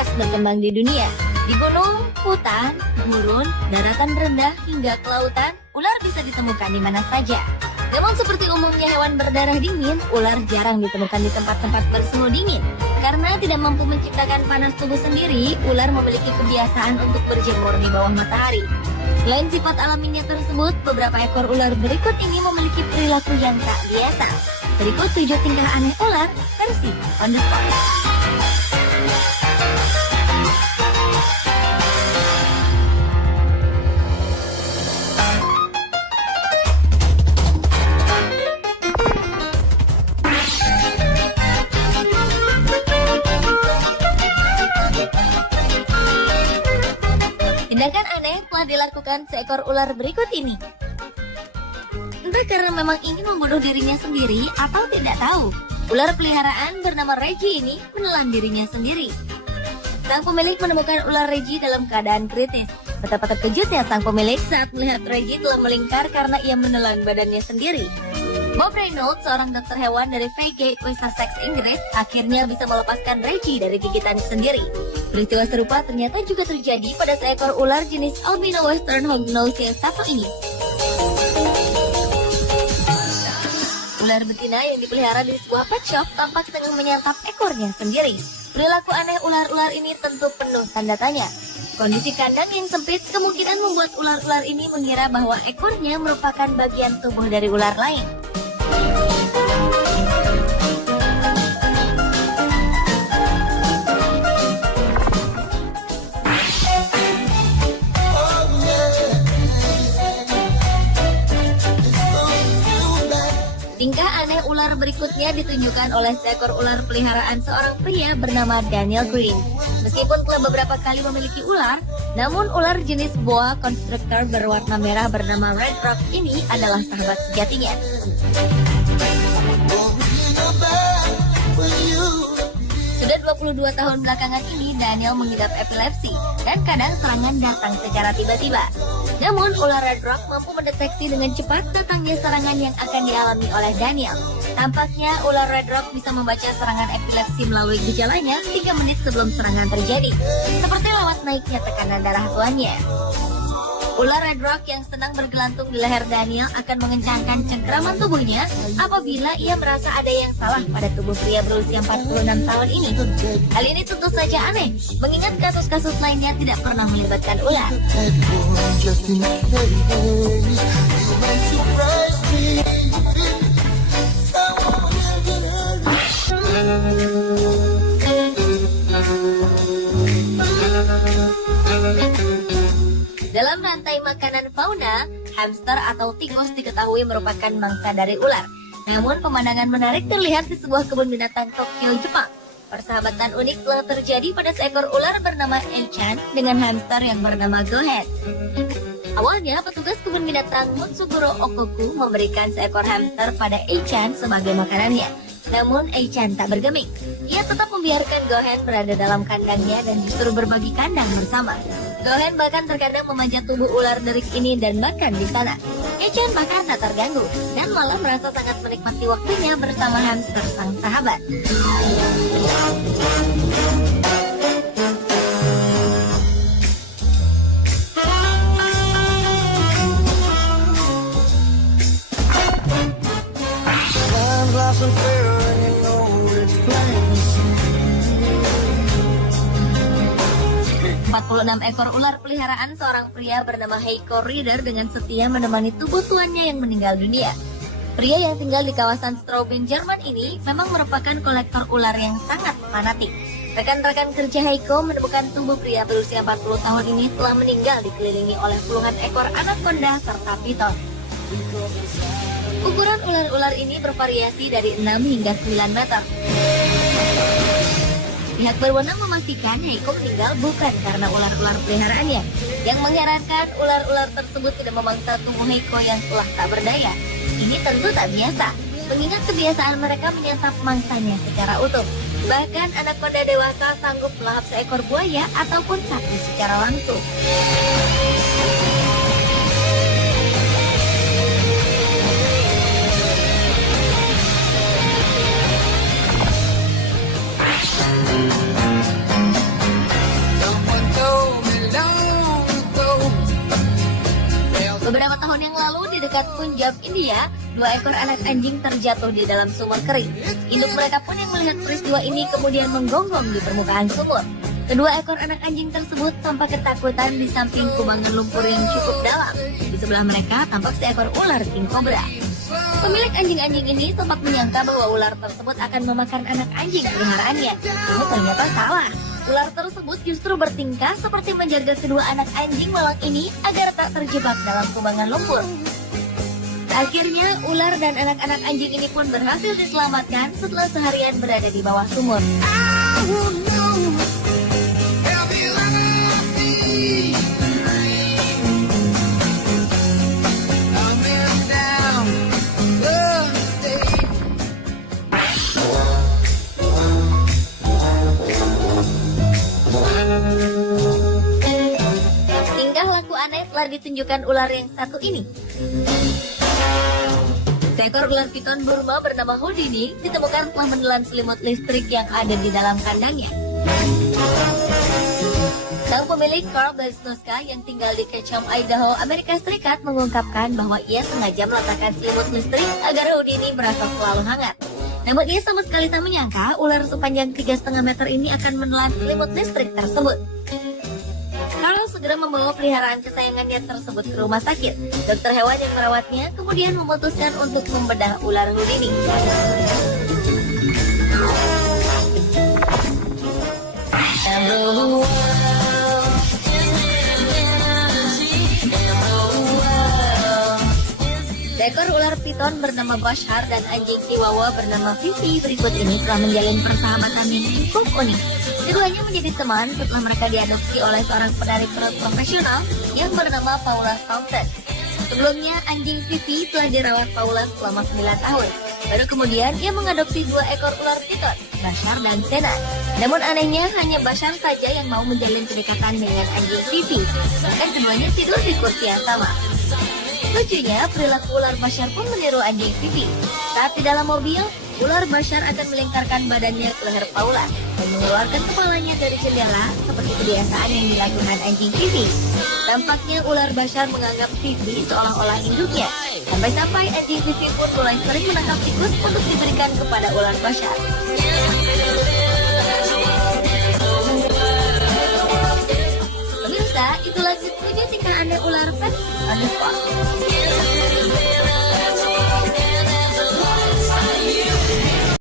sukses berkembang di dunia. Di gunung, hutan, gurun, daratan rendah, hingga ke lautan, ular bisa ditemukan di mana saja. Namun seperti umumnya hewan berdarah dingin, ular jarang ditemukan di tempat-tempat bersuhu dingin. Karena tidak mampu menciptakan panas tubuh sendiri, ular memiliki kebiasaan untuk berjemur di bawah matahari. Selain sifat alaminya tersebut, beberapa ekor ular berikut ini memiliki perilaku yang tak biasa. Berikut 7 tingkah aneh ular versi On The Spot. Tindakan aneh telah dilakukan seekor ular berikut ini. Entah karena memang ingin membunuh dirinya sendiri atau tidak tahu, ular peliharaan bernama Reggie ini menelan dirinya sendiri. Sang pemilik menemukan ular Reggie dalam keadaan kritis. Betapa terkejutnya sang pemilik saat melihat Reggie telah melingkar karena ia menelan badannya sendiri. Bob Reynolds, seorang dokter hewan dari Feigate, Sussex, Inggris, akhirnya bisa melepaskan Reggie dari gigitannya sendiri. Peristiwa serupa ternyata juga terjadi pada seekor ular jenis albino western hognose yang satu ini. Ular betina yang dipelihara di sebuah pet shop tampak tengah menyantap ekornya sendiri. Perilaku aneh ular-ular ini tentu penuh tanda tanya. Kondisi kandang yang sempit kemungkinan membuat ular-ular ini mengira bahwa ekornya merupakan bagian tubuh dari ular lain. Tingkah aneh ular berikutnya ditunjukkan oleh seekor ular peliharaan seorang pria bernama Daniel Green. Meskipun telah beberapa kali memiliki ular, namun ular jenis boa constrictor berwarna merah bernama Red Rock ini adalah sahabat sejatinya. Sudah 22 tahun belakangan ini, Daniel mengidap epilepsi dan kadang serangan datang secara tiba-tiba. Namun, ular Red Rock mampu mendeteksi dengan cepat datangnya serangan yang akan dialami oleh Daniel. Tampaknya, ular Red Rock bisa membaca serangan epilepsi melalui gejalanya 3 menit sebelum serangan terjadi, seperti lewat naiknya tekanan darah tuannya. Ular Red Rock yang senang bergelantung di leher Daniel akan mengencangkan cengkraman tubuhnya apabila ia merasa ada yang salah pada tubuh pria berusia 46 tahun ini. Hal ini tentu saja aneh, mengingat kasus-kasus lainnya tidak pernah melibatkan ular. Dalam rantai makanan fauna, hamster atau tikus diketahui merupakan mangsa dari ular. Namun pemandangan menarik terlihat di sebuah kebun binatang Tokyo, Jepang. Persahabatan unik telah terjadi pada seekor ular bernama Eichan dengan hamster yang bernama Gohan. Awalnya, petugas kebun binatang Mutsuguro Okoku memberikan seekor hamster pada Eichan sebagai makanannya. Namun Eichan tak bergeming. Ia tetap membiarkan Gohan berada dalam kandangnya dan justru berbagi kandang bersama. Gohan bahkan terkadang memanjat tubuh ular derik ini dan makan di sana. Eichan bahkan tak terganggu dan malah merasa sangat menikmati waktunya bersama hamster sang sahabat. Enam ekor ular peliharaan seorang pria bernama Heiko Rieder dengan setia menemani tubuh tuannya yang meninggal dunia. Pria yang tinggal di kawasan Straubing, Jerman ini memang merupakan kolektor ular yang sangat fanatik. Rekan-rekan kerja Heiko menemukan tubuh pria berusia 40 tahun ini telah meninggal dikelilingi oleh puluhan ekor anaconda serta piton. Ukuran ular-ular ini bervariasi dari 6 hingga 9 meter. Pihak berwenang memastikan Heiko meninggal bukan karena ular-ular peliharaannya. Yang mengherankan, ular-ular tersebut tidak memangsa tubuh Heiko yang telah tak berdaya. Ini tentu tak biasa, mengingat kebiasaan mereka menyantap mangsanya secara utuh. Bahkan anaconda dewasa sanggup melahap seekor buaya ataupun sapi secara langsung. Beberapa tahun yang lalu di dekat Punjab, India, 2 ekor anak anjing terjatuh di dalam sumur kering. Induk mereka pun yang melihat peristiwa ini kemudian menggonggong di permukaan sumur. Kedua ekor anak anjing tersebut tampak ketakutan di samping kubangan lumpur yang cukup dalam. Di sebelah mereka tampak seekor ular king cobra. Pemilik anjing-anjing ini sempat menyangka bahwa ular tersebut akan memakan anak anjing peliharaannya. Namun ternyata salah. Ular tersebut justru bertingkah seperti menjaga kedua anak anjing malang ini agar tak terjebak dalam kubangan lumpur. Akhirnya, ular dan anak-anak anjing ini pun berhasil diselamatkan setelah seharian berada di bawah sumur. Tingkah laku aneh telah ditunjukkan ular yang satu ini. Seekor ular piton Burma bernama Houdini ditemukan telah menelan selimut listrik yang ada di dalam kandangnya. Sang pemilik Carl Beznoska yang tinggal di Ketchum, Idaho, Amerika Serikat mengungkapkan bahwa ia sengaja meletakkan selimut listrik agar Houdini merasa selalu hangat. Namun ia sama sekali tak menyangka ular sepanjang 3,5 meter ini akan menelan selimut listrik tersebut. Carl segera membawa peliharaan kesayangannya tersebut ke rumah sakit. Dokter hewan yang merawatnya kemudian memutuskan untuk membedah ular Houdini. Seekor ular piton bernama Bashar dan anjing Chihuahua bernama Fifi berikut ini telah menjalin persahabatan yang cukup unik. Keduanya menjadi teman setelah mereka diadopsi oleh seorang penarik perut profesional yang bernama Paula Staunton. Sebelumnya, anjing Fifi telah dirawat Paula selama 9 tahun. Baru kemudian, ia mengadopsi 2 ekor ular piton, Bashar dan Sena. Namun anehnya, hanya Bashar saja yang mau menjalin kedekatan dengan anjing Fifi. Bahkan keduanya tidur di kursi yang sama. Lucunya, perilaku ular Bashar pun meniru anjing Fifi. Saat di dalam mobil, ular Bashar akan melingkarkan badannya ke leher Paula dan mengeluarkan kepalanya dari jendela seperti kebiasaan yang dilakukan anjing Fifi. Tampaknya ular Bashar menganggap Fifi seolah-olah induknya. Sampai-sampai anjing Fifi pun mulai sering menangkap tikus untuk diberikan kepada ular Bashar. Pemirsa, itulah 7 tingkah aneh ular pet on the spot.